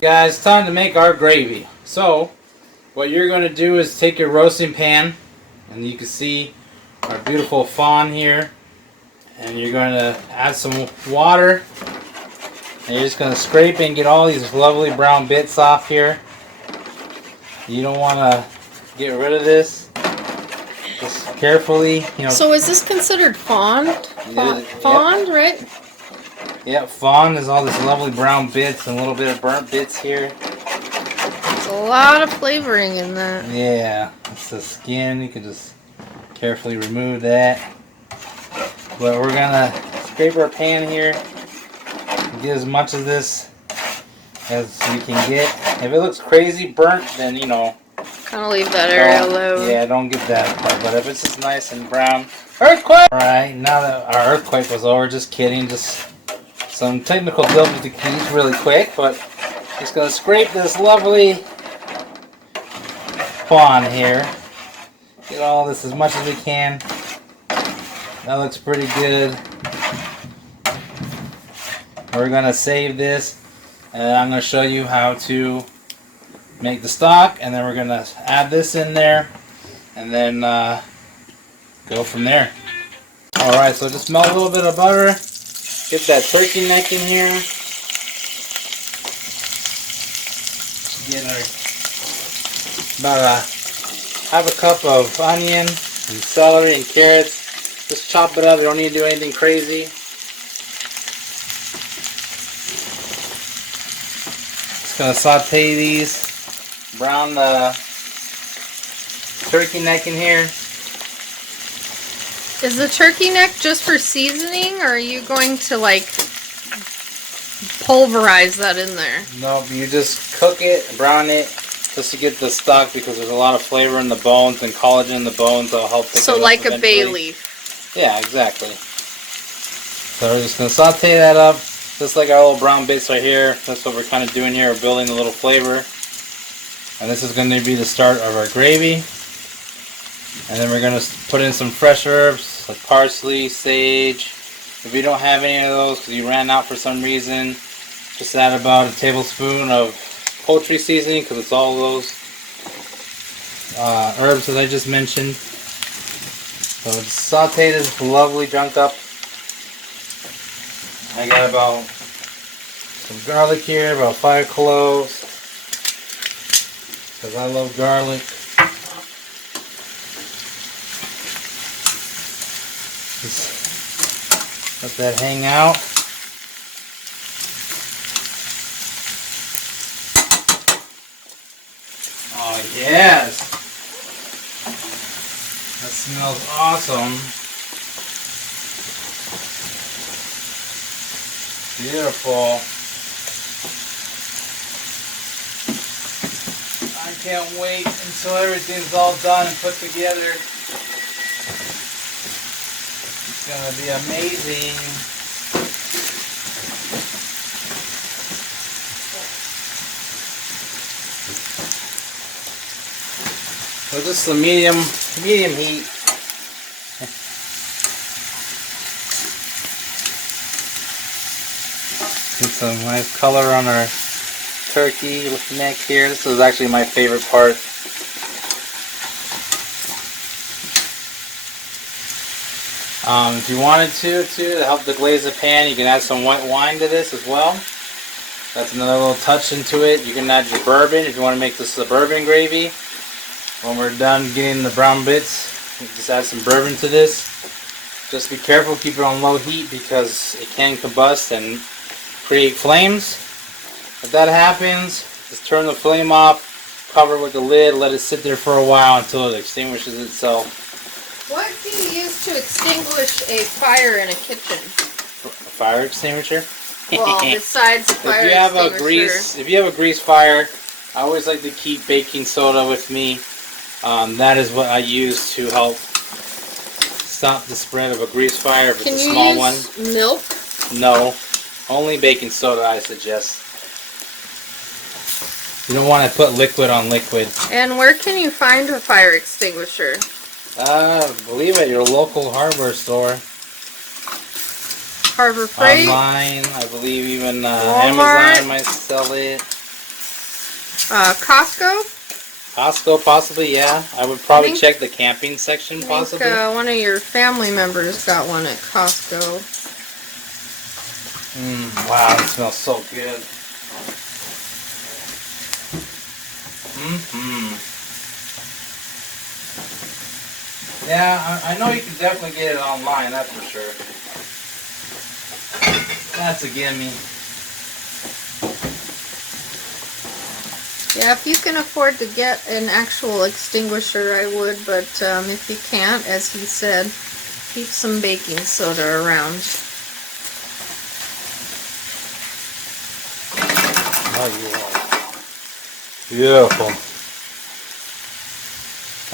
Guys, it's time to make our gravy. So, what you're going to do is take your roasting pan, and you can see our beautiful fawn here, and you're going to add some water, and you're just going to scrape and get all these lovely brown bits off here. You don't want to get rid of this. Just carefully, you know. So is this considered fond? Fond, yep. Right? Yeah, fawn is all this lovely brown bits and a little bit of burnt bits here. There's a lot of flavoring in that. Yeah, it's the skin. You can just carefully remove that. But we're gonna scrape our pan here and get as much of this as we can get. If it looks crazy burnt, then you know. Kind of leave that area alone. Yeah, don't get that part. But if it's just nice and brown, earthquake! All right, now that our earthquake was over, just kidding, just some technical difficulties really quick, but just gonna scrape this lovely fawn here. Get all this as much as we can. That looks pretty good. We're gonna save this, and I'm gonna show you how to make the stock, and then we're gonna add this in there, and then go from there. All right, so just melt a little bit of butter. Get that turkey neck in here. Get our about half a cup of onion and celery and carrots. Just chop it up. You don't need to do anything crazy. Just gonna saute these. Brown the turkey neck in here. Is the turkey neck just for seasoning, or are you going to like pulverize that in there? No, you just cook it, brown it, just to get the stock, because there's a lot of flavor in the bones and collagen in the bones that'll help pick it up. So like a bay eventually. leaf. Yeah, exactly. So we're just gonna saute that up, just like our little brown bits right here. That's what we're kind of doing here. We're building a little flavor. And this is going to be the start of our gravy. And then we're going to put in some fresh herbs like parsley, sage. If you don't have any of those because you ran out for some reason, just add about a tablespoon of poultry seasoning, because it's all those herbs that I just mentioned. So just saute this lovely junk up. I got about some garlic here, about 5 cloves. Because I love garlic. Just let that hang out. Oh yes! That smells awesome. Beautiful. I can't wait until everything's all done and put together. It's gonna be amazing. So just a medium heat. Get some nice color on our turkey neck here. This is actually my favorite part. If you wanted to help deglaze the pan, you can add some white wine to this as well. That's another little touch into it. You can add your bourbon if you want to make this a bourbon gravy. When we're done getting the brown bits, you just add some bourbon to this. Just be careful, keep it on low heat, because it can combust and create flames. If that happens, just turn the flame off, cover it with the lid, let it sit there for a while until it extinguishes itself. What do you use to extinguish a fire in a kitchen? A fire extinguisher? Well, besides the fire extinguisher. If you have a grease fire, I always like to keep baking soda with me. That is what I use to help stop the spread of a grease fire if it's a small one. Can you use milk? No, only baking soda I suggest. You don't want to put liquid on liquid. And where can you find a fire extinguisher? I believe at your local hardware store. Harbor Freight? Online, I believe even Walmart. Amazon might sell it. Costco. Costco, possibly, yeah. I would probably think- check the camping section, I think, possibly. one of your family members got one at Costco. Wow, it smells so good. Yeah, I know you can definitely get it online, that's for sure. That's a gimme. Yeah, if you can afford to get an actual extinguisher, I would, but if you can't, as he said, keep some baking soda around. Oh, yeah. Beautiful.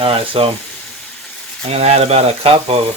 Alright, so I'm going to add about a cup of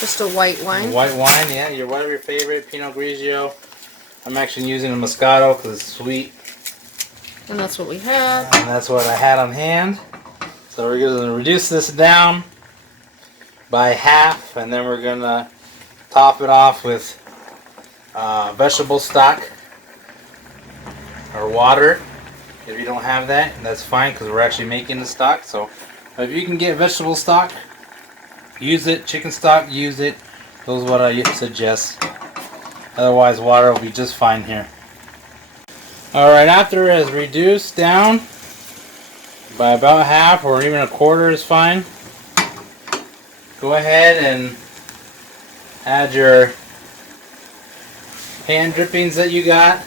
Just a white wine. white wine, yeah, whatever your favorite, Pinot Grigio. I'm actually using a Moscato because it's sweet. And that's what we have. And that's what I had on hand. So we're going to reduce this down by half, and then we're going to top it off with vegetable stock or water. If you don't have that, that's fine because we're actually making the stock. So if you can get vegetable stock, use it. Chicken stock, use it. Those are what I suggest. Otherwise, water will be just fine here. Alright, after it is reduced down by about half or even a quarter is fine, go ahead and add your pan drippings that you got.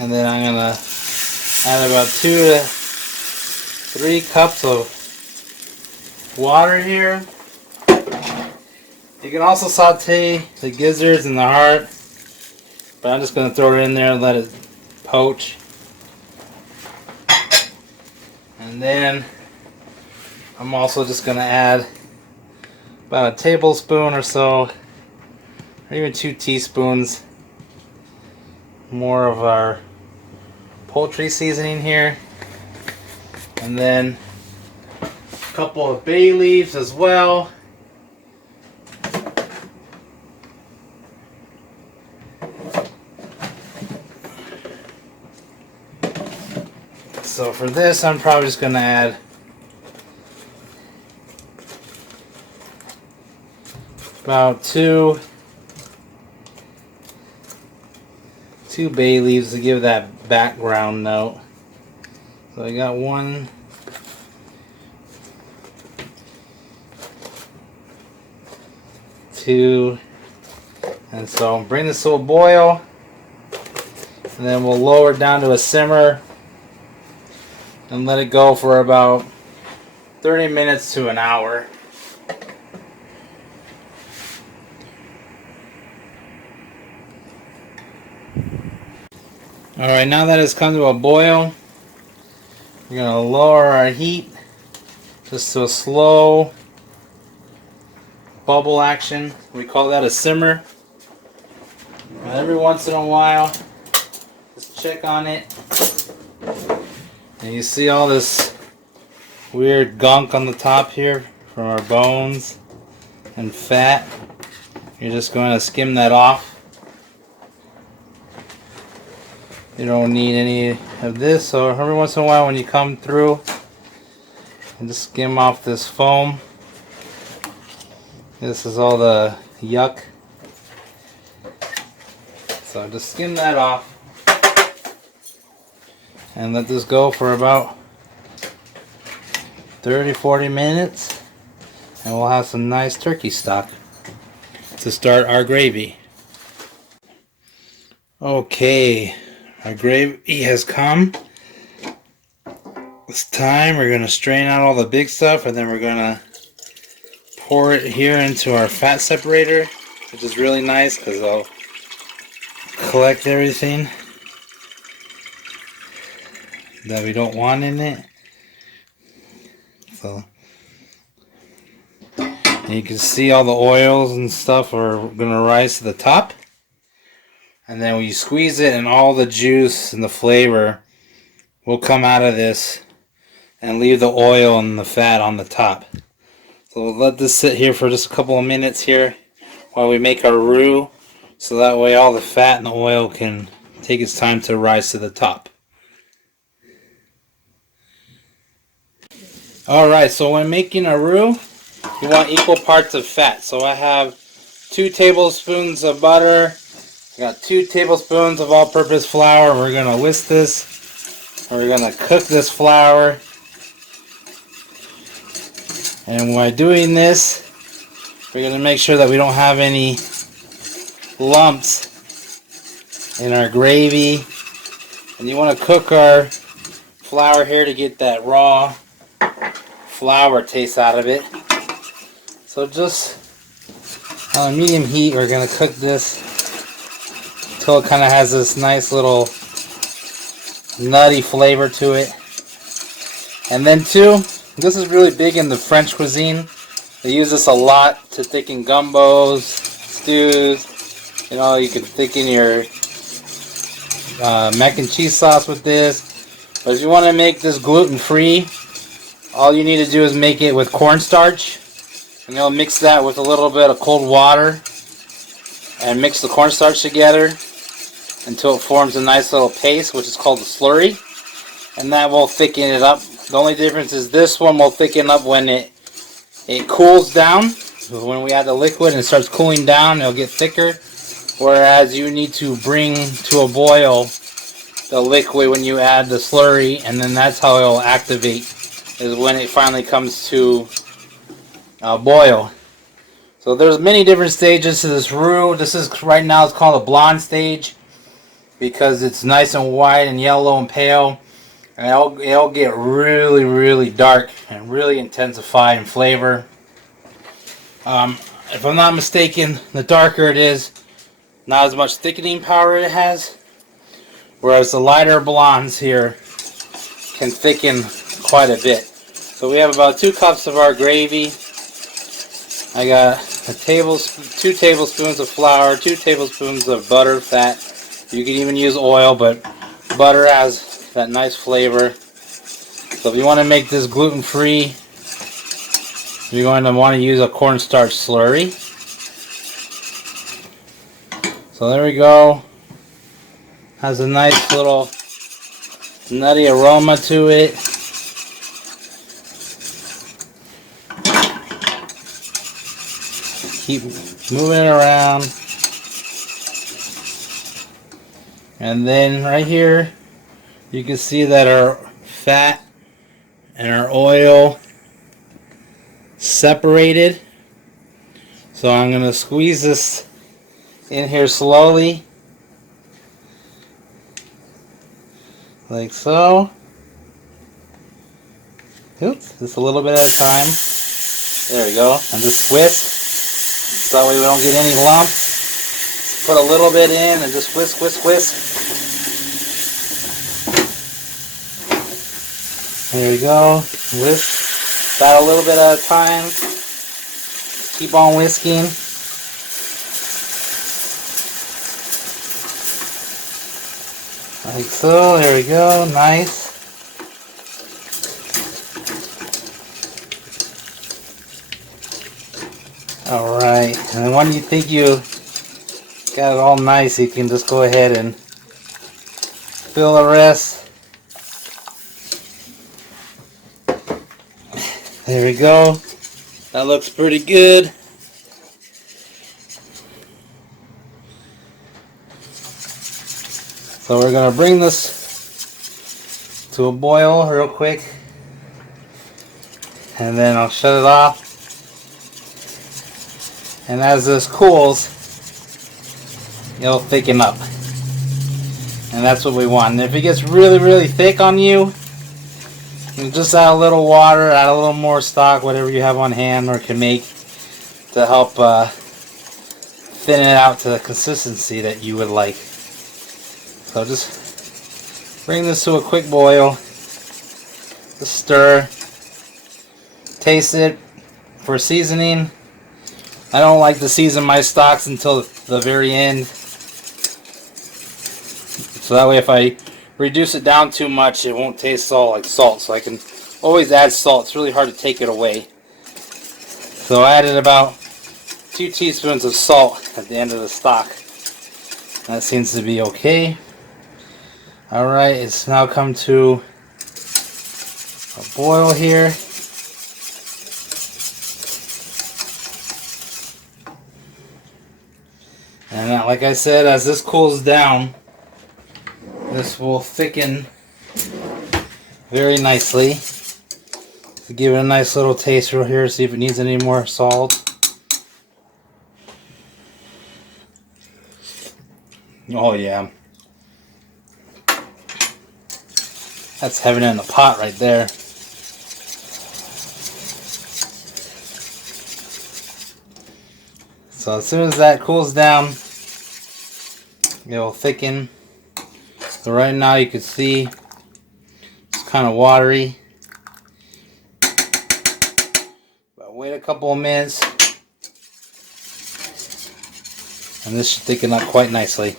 And then I'm going to add about 2 to 3 cups of water here. You can also saute the gizzards and the heart, but I'm just going to throw it in there and let it poach. And then I'm also just going to add about a tablespoon or so, or even 2 teaspoons more of our poultry seasoning here. And then a couple of bay leaves as well. So for this, I'm probably just going to add about two bay leaves to give that background note. So I got 1, 2, and so bring this to a boil, and then we'll lower it down to a simmer and let it go for about 30 minutes to an hour. Alright, now that it's come to a boil, we're going to lower our heat just to a slow bubble action. We call that a simmer. And every once in a while, just check on it. And you see all this weird gunk on the top here from our bones and fat. You're just going to skim that off. You don't need any of this, so every once in a while when you come through and just skim off this foam. This is all the yuck. So just skim that off and let this go for about 30-40 minutes, and we'll have some nice turkey stock to start our gravy. Okay. Our gravy has come. It's time. We're going to strain out all the big stuff, and then we're going to pour it here into our fat separator, which is really nice because I'll collect everything that we don't want in it. So and you can see all the oils and stuff are going to rise to the top. And then when you squeeze it, and all the juice and the flavor will come out of this and leave the oil and the fat on the top. So we'll let this sit here for just a couple of minutes here while we make our roux, so that way all the fat and the oil can take its time to rise to the top. Alright, so when making a roux, you want equal parts of fat. So I have 2 tablespoons of butter, I got 2 tablespoons of all-purpose flour. We're going to whisk this, we're going to cook this flour. And while doing this, we're going to make sure that we don't have any lumps in our gravy. And you want to cook our flour here to get that raw flour taste out of it. So just on a medium heat, we're going to cook this until it kind of has this nice little nutty flavor to it. And then too, this is really big in the French cuisine. They use this a lot to thicken gumbos, stews. You know, you can thicken your mac and cheese sauce with this. But if you want to make this gluten-free, all you need to do is make it with cornstarch. And you'll mix that with a little bit of cold water. And mix the cornstarch together until it forms a nice little paste, which is called a slurry. And that will thicken it up. The only difference is this one will thicken up when it cools down. So when we add the liquid and it starts cooling down, it'll get thicker. Whereas you need to bring to a boil the liquid when you add the slurry, and then that's how it will activate, is when it finally comes to boil. So there's many different stages to this roux. This is right now, it's called a blonde stage because it's nice and white and yellow and pale. And it'll get really, really dark and really intensify in flavor. If I'm not mistaken, the darker it is, not as much thickening power it has. Whereas the lighter blondes here can thicken quite a bit. So we have about 2 cups of our gravy. I got 2 tablespoons of flour, 2 tablespoons of butter, fat. You can even use oil, but butter has that nice flavor. So if you want to make this gluten-free, you're going to want to use a cornstarch slurry. So there we go. Has a nice little nutty aroma to it. Keep moving it around. And then right here, you can see that our fat and our oil separated. So I'm going to squeeze this in here slowly, like so. Oops, just a little bit at a time. There we go. And just whisk, so that way we don't get any lumps. Put a little bit in and just whisk, whisk, whisk. There we go. Whisk about a little bit at a time. Keep on whisking. Like so. There we go. Nice. Alright. And then when you think you got it all nice, you can just go ahead and fill the rest. There we go. That looks pretty good. So we're going to bring this to a boil real quick. And then I'll shut it off. And as this cools, it'll thicken up. And that's what we want. And if it gets really, really thick on you, and just add a little water, add a little more stock, whatever you have on hand or can make to help thin it out to the consistency that you would like. So just bring this to a quick boil. Just stir. Taste it for seasoning. I don't like to season my stocks until the very end. So that way if I reduce it down too much, it won't taste all like salt. So I can always add salt. It's really hard to take it away. So I added about 2 teaspoons of salt at the end of the stock. That seems to be okay. Alright, it's now come to a boil here. And like I said, as this cools down, this will thicken very nicely. To give it a nice little taste right here, see if it needs any more salt. Oh yeah. That's heaven in the pot right there. So as soon as that cools down, it will thicken. So right now you can see it's kind of watery. But wait a couple of minutes and this should thicken up quite nicely.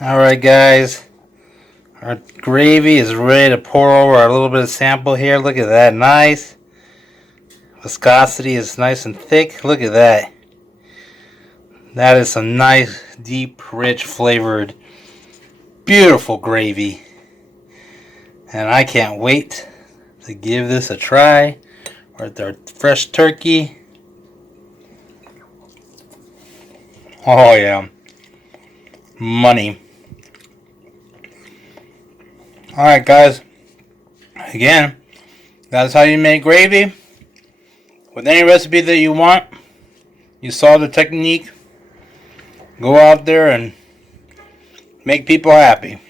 Alright guys, our gravy is ready to pour over a little bit of sample here. Look at that, nice. Viscosity is nice and thick. Look at that. That is some nice, deep, rich, flavored, beautiful gravy. And I can't wait to give this a try with our fresh turkey. Oh yeah. Money. Alright guys, again, that's how you make gravy. With any recipe that you want, you saw the technique. Go out there and make people happy.